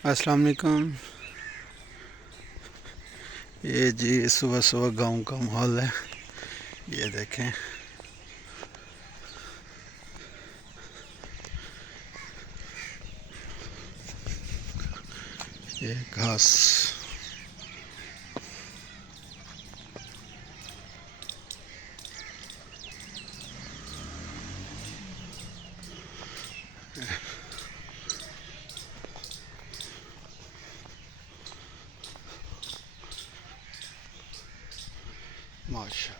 अस्सलाम वालेकुम। ये जी सुबह सुबह गांव का माहौल है, ये देखें। ये घास, माशा।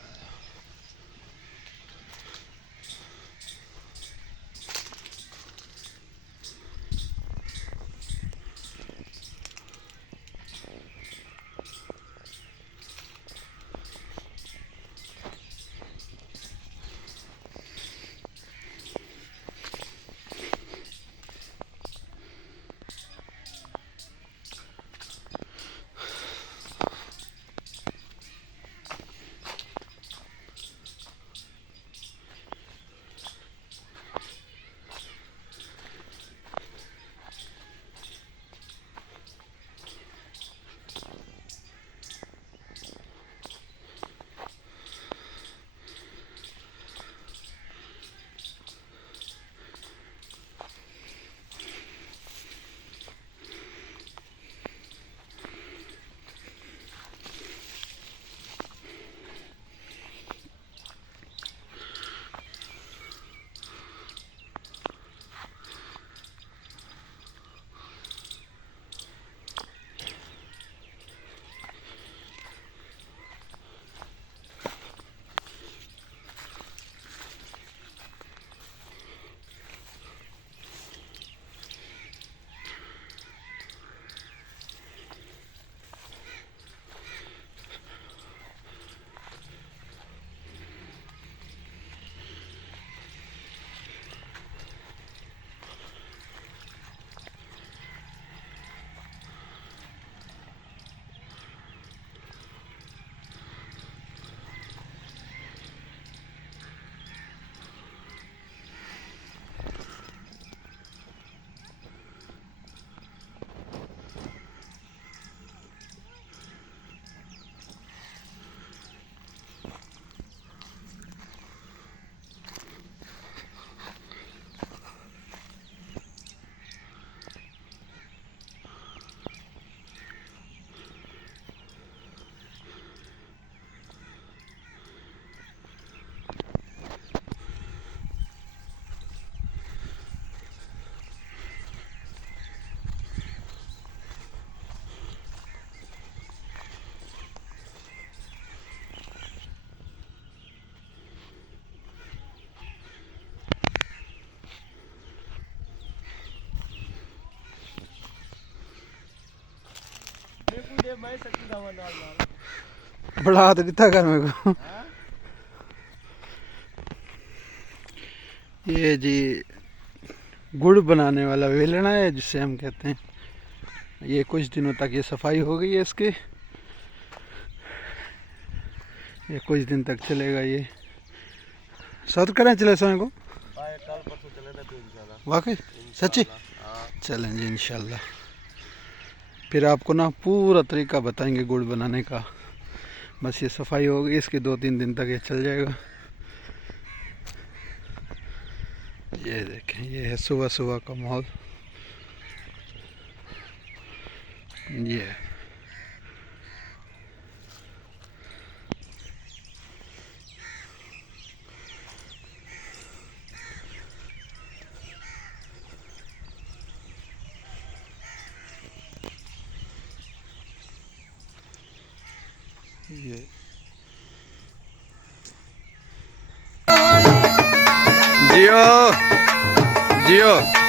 बड़ा हाथ दिखता कर मेरे को। ये जी गुड़ बनाने वाला वेलना है जिसे हम कहते हैं। ये कुछ दिनों तक ये सफाई हो गई है इसकी, ये कुछ दिन तक चलेगा। ये सर करें चले समय को वाकई सच्ची चलें जी इंशाल्लाह। फिर आपको ना पूरा तरीका बताएंगे गुड़ बनाने का। बस ये सफाई हो गई इसकी, 2-3 दिन तक ये चल जाएगा। ये देखें, ये है सुबह सुबह का माहौल। ये ये जियो जियो।